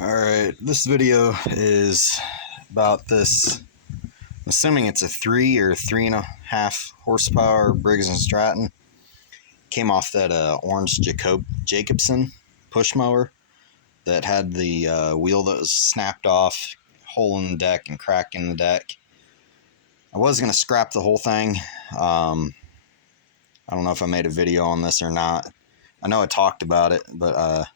Alright, this video is about this, I'm assuming it's a 3 or 3.5 horsepower Briggs & Stratton. Came off that orange Jacobson push mower that had the wheel that was snapped off, hole in the deck and crack in the deck. I was going to scrap the whole thing. I don't know if I made a video on this or not. I know I talked about it, but I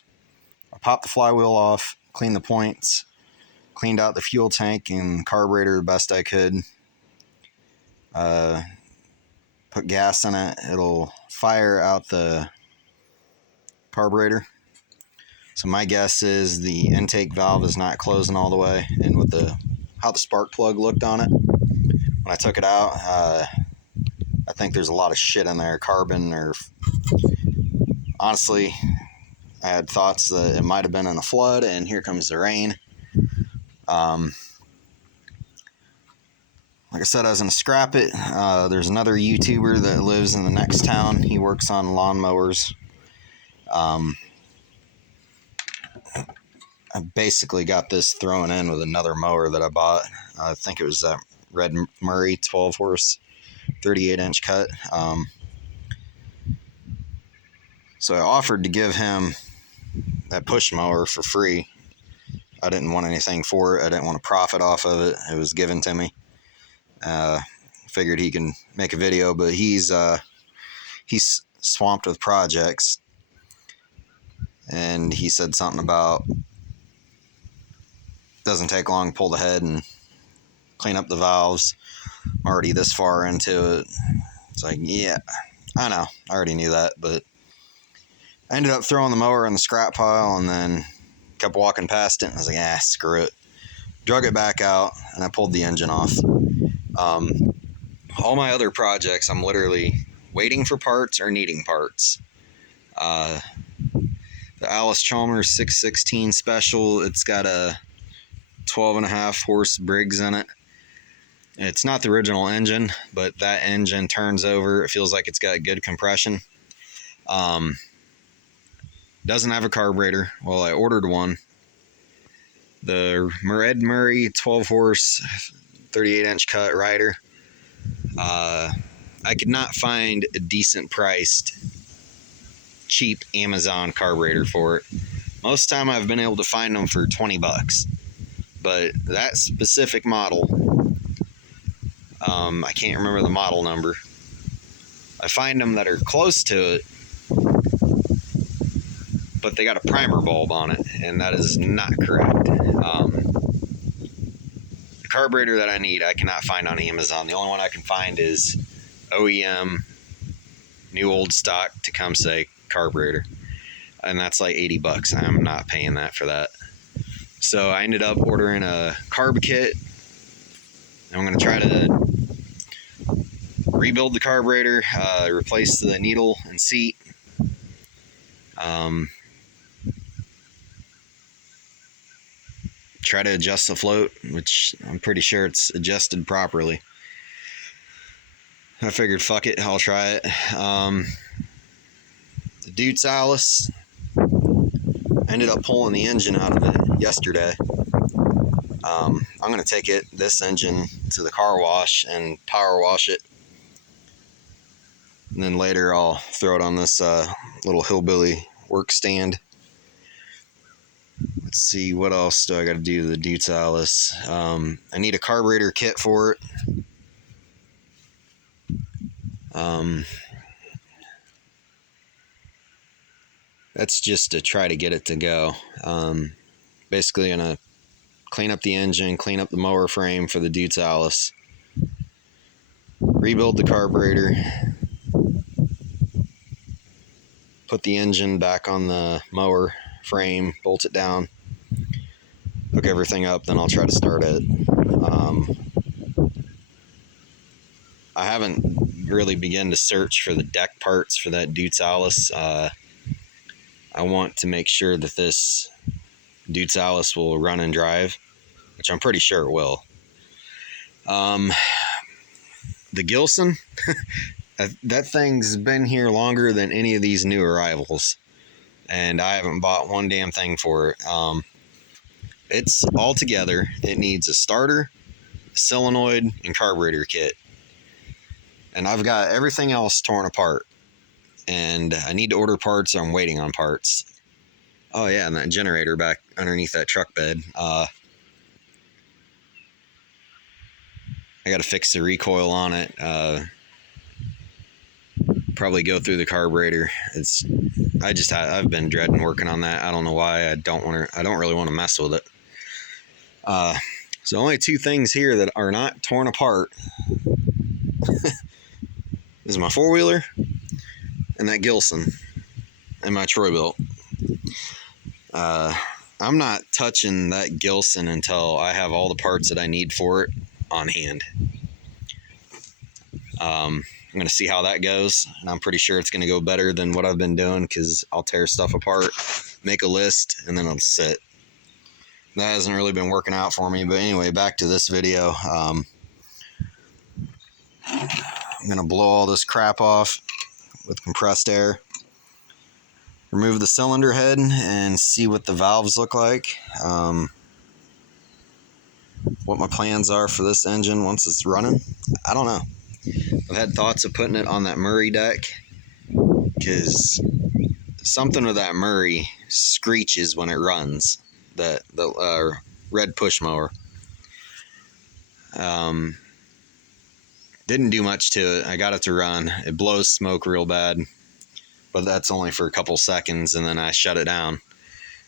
popped the flywheel off, cleaned the points, cleaned out the fuel tank and carburetor the best I could. Put gas in it. It'll fire out the carburetor. So my guess is the intake valve is not closing all the way. And with how the spark plug looked on it, when I took it out, I think there's a lot of shit in there, carbon, or honestly, I had thoughts that it might have been in a flood, and here comes the rain. Like I said, I was going to scrap it. There's another YouTuber that lives in the next town. He works on lawnmowers. I basically got this thrown in with another mower that I bought. I think it was that Red Murray 12 horse 38 inch cut. So I offered to give him that push mower for free. I didn't want anything for it. I didn't want to profit off of it. It was given to me. Figured he can make a video, but he's swamped with projects. And he said something about doesn't take long to pull the head and clean up the valves. I'm already this far into it. It's like, yeah, I know. I already knew that, but I ended up throwing the mower in the scrap pile and then kept walking past it. And I was like, screw it. Drug it back out and I pulled the engine off. All my other projects, I'm literally waiting for parts or needing parts. The Alice Chalmers 616 Special, it's got a 12.5 horse Briggs in it. It's not the original engine, but that engine turns over. It feels like it's got good compression. Doesn't have a carburetor. Well, I ordered one. The Red Murray 12 horse 38 inch cut rider. I could not find a decent priced cheap Amazon carburetor for it. Most of the time I've been able to find them for $20, but that specific model, I can't remember the model number. I find them that are close to it, but they got a primer bulb on it, and that is not correct. The carburetor that I need, I cannot find on Amazon. The only one I can find is OEM, new old stock Tecumseh carburetor, and that's like $80. I'm not paying that for that. So I ended up ordering a carb kit. I'm going to try to rebuild the carburetor, replace the needle and seat. Try to adjust the float, which I'm pretty sure it's adjusted properly. I figured, fuck it, I'll try it. The Dude's Alice, ended up pulling the engine out of it yesterday. I'm going to take this engine to the car wash and power wash it. And then later I'll throw it on this little hillbilly work stand. Let's see, what else do I got to do to the Dude's Alice? I need a carburetor kit for it. That's just to try to get it to go. Basically gonna clean up the engine, clean up the mower frame for the Dude's Alice, rebuild the carburetor, put the engine back on the mower frame, bolt it down, hook everything up, then I'll try to start it. I haven't really begun to search for the deck parts for that Dude's Alice. I want to make sure that this Dude's Alice will run and drive, which I'm pretty sure it will. The Gilson, that thing's been here longer than any of these new arrivals, and I haven't bought one damn thing for it. It's all together. It needs a starter, a solenoid, and carburetor kit. And I've got everything else torn apart. And I need to order parts, or I'm waiting on parts. Oh yeah, and that generator back underneath that truck bed. I got to fix the recoil on it. Probably go through the carburetor. I've been dreading working on that. I don't know why. I don't really want to mess with it. So only two things here that are not torn apart is my four-wheeler and that Gilson and my Troy-Bilt. I'm not touching that Gilson until I have all the parts that I need for it on hand. I'm going to see how that goes, and I'm pretty sure it's going to go better than what I've been doing, because I'll tear stuff apart, make a list, and then it'll sit. That hasn't really been working out for me, but anyway, back to this video. I'm going to blow all this crap off with compressed air, remove the cylinder head, and see what the valves look like. What my plans are for this engine once it's running, I don't know. I've had thoughts of putting it on that Murray deck, because something with that Murray screeches when it runs. The red push mower. Didn't do much to it. I got it to run. It blows smoke real bad, but that's only for a couple seconds, and then I shut it down.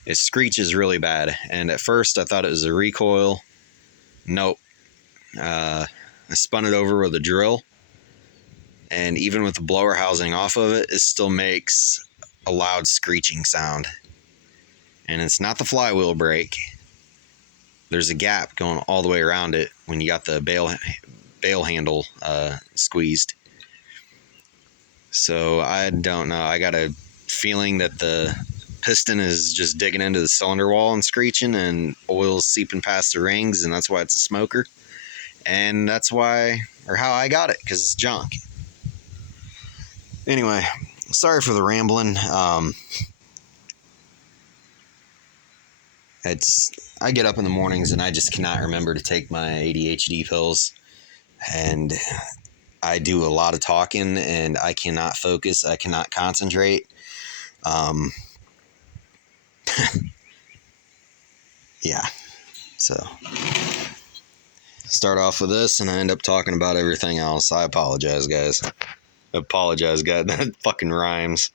It screeches really bad, and at first I thought it was a recoil. Nope. I spun it over with a drill, and even with the blower housing off of it, it still makes a loud screeching sound. And it's not the flywheel brake. There's a gap going all the way around it when you got the bail handle squeezed. So I don't know. I got a feeling that the piston is just digging into the cylinder wall and screeching, and oil's seeping past the rings, and that's why it's a smoker. And that's why, or how I got it, because it's junk. Anyway, sorry for the rambling. I get up in the mornings and I just cannot remember to take my ADHD pills, and I do a lot of talking, and I cannot focus. I cannot concentrate. Yeah. So start off with this, and I end up talking about everything else. I apologize, guys. That fucking rhymes.